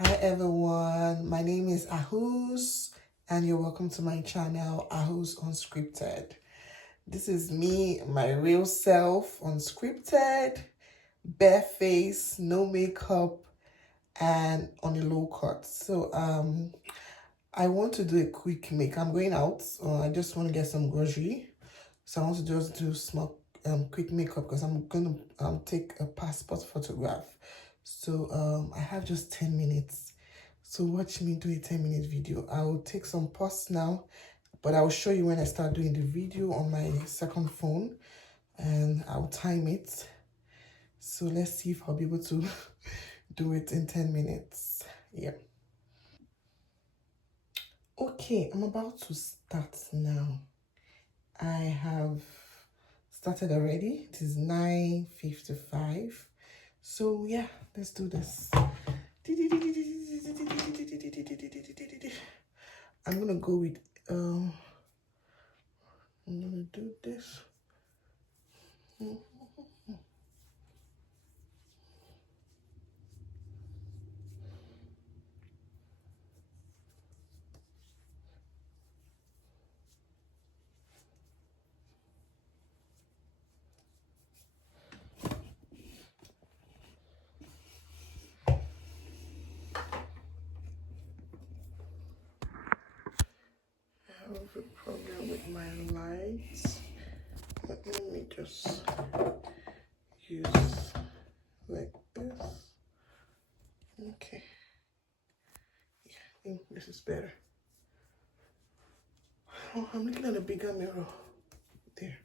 Hi everyone, my name is Ahus and you're welcome to my channel Ahus Unscripted. This is me, my real self, unscripted, bare face, no makeup, and on a low cut. So I want to do a quick make. I'm going out. I just want to get some grocery. So I want to just do small quick makeup because I'm gonna take a passport photograph. So I have just 10 minutes. So watch me do a 10-minute video. I will take some pause now, but I will show you when I start doing the video on my second phone and I'll time it. So let's see if I'll be able to do it in 10 minutes. Yeah. Okay, I'm about to start now. I have started already. It is 9:55. So yeah, let's do this. I'm gonna go with I'm gonna do this. I have a problem with my lights. But let me just use like this. Okay. Yeah, I think this is better. Oh, I'm looking at a bigger mirror. There.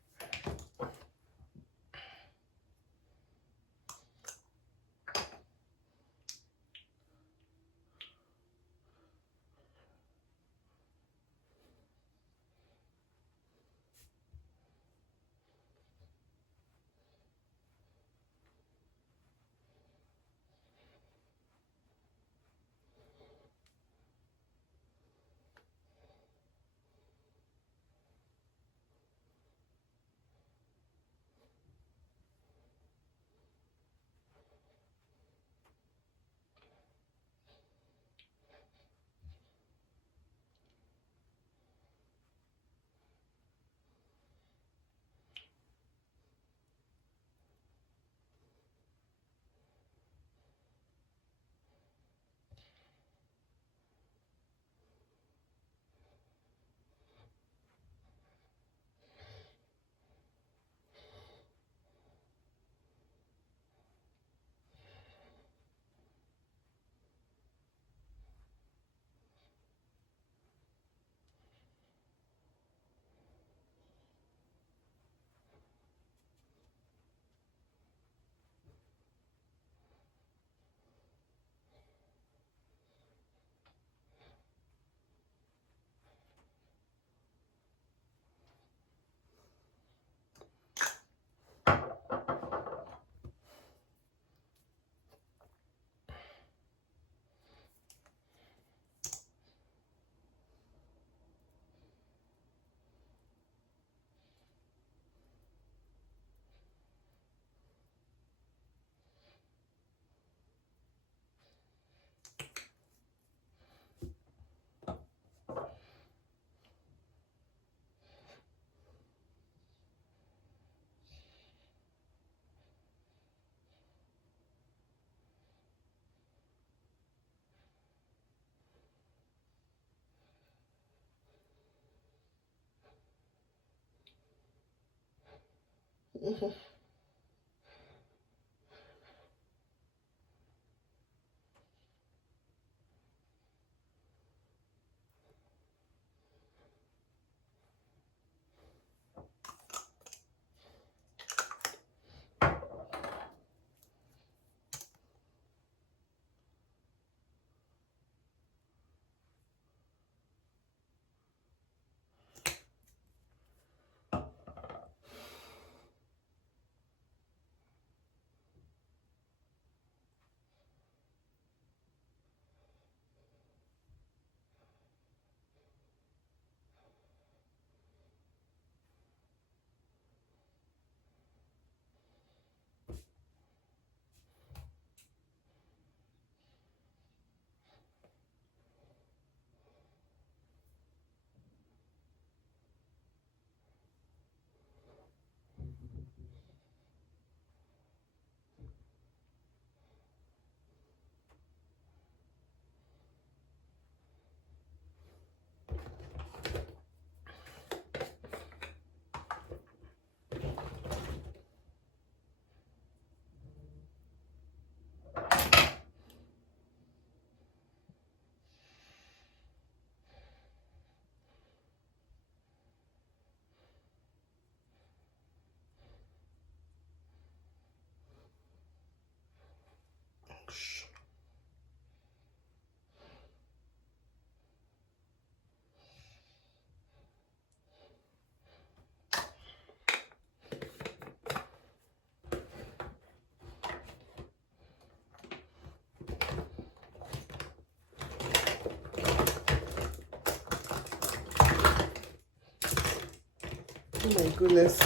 Oh my goodness.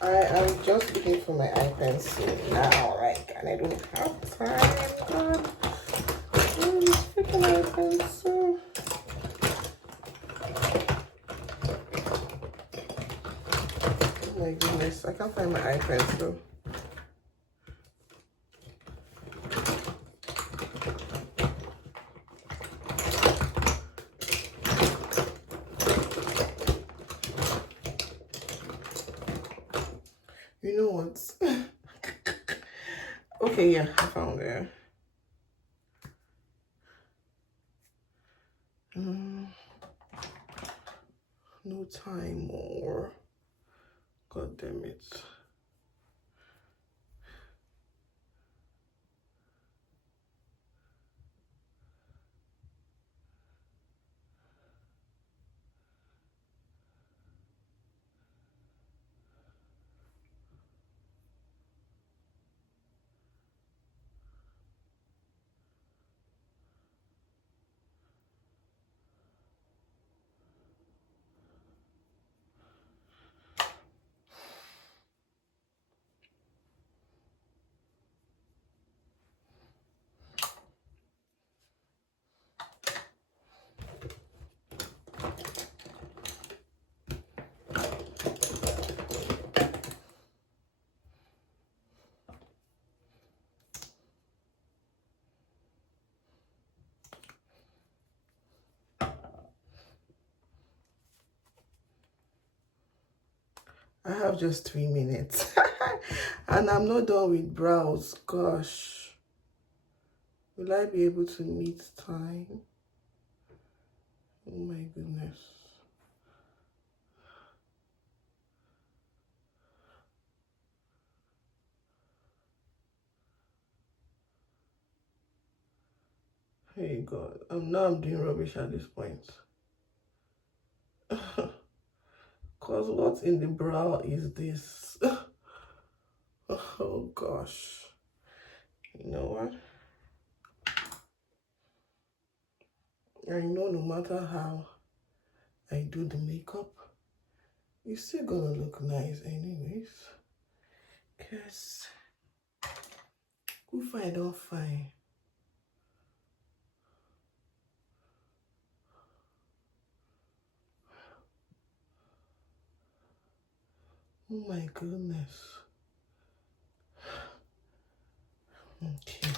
I am just looking for my eye pencil now, like, and I don't have time. God, where is freaking eye pencil? Oh my goodness, I can't find my eye pencil. You know what? Okay, yeah, I found it. No time more. God damn it. I have just 3 minutes and I'm not done with brows. Gosh, will I be able to meet time? Oh my goodness. Hey God, I'm doing rubbish at this point. Cause what's in the brow is this. Oh gosh. You know what? I know no matter how I do the makeup, it's still gonna look nice anyways. Cause if I don't find. Oh my goodness. Okay.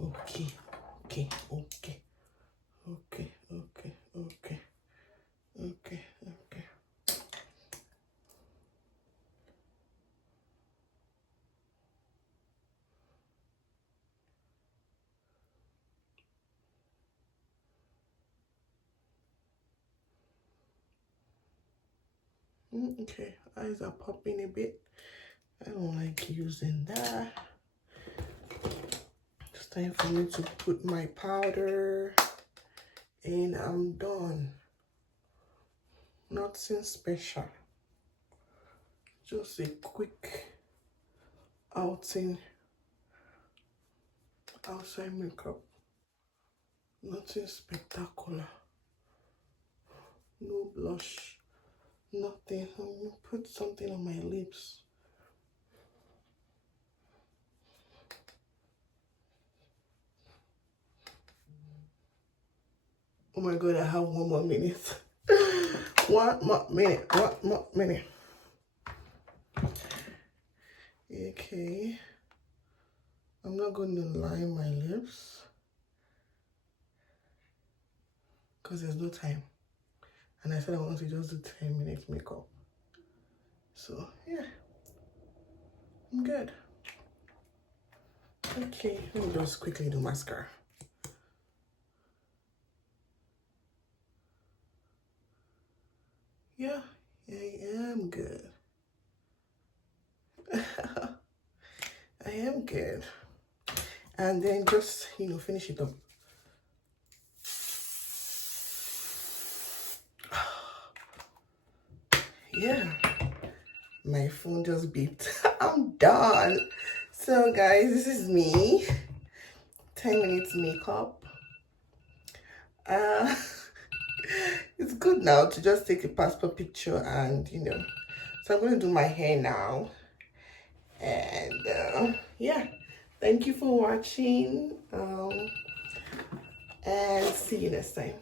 Okay. Okay. Okay. Okay. Okay. Okay. Okay. Okay. Okay. Eyes are popping a bit. I don't like using that. It's time for me to put my powder and I'm done. Nothing special. Just a quick outing outside makeup. Nothing spectacular. No blush. Nothing. I'm gonna put something on my lips. Oh my God, I have 1 more minute. 1 more minute. 1 more minute. Okay. I'm not going to line my lips because there's no time. And I said I want to just do 10 minutes makeup. So, yeah. I'm good. Okay, let me just quickly do mascara. Yeah, I am good. I am good. And then just, finish it up. Yeah, my phone just beeped. I'm done. So guys, this is me. 10 minutes makeup. It's good now to just take a passport picture and, you know. So I'm going to do my hair now. And yeah, thank you for watching. And see you next time.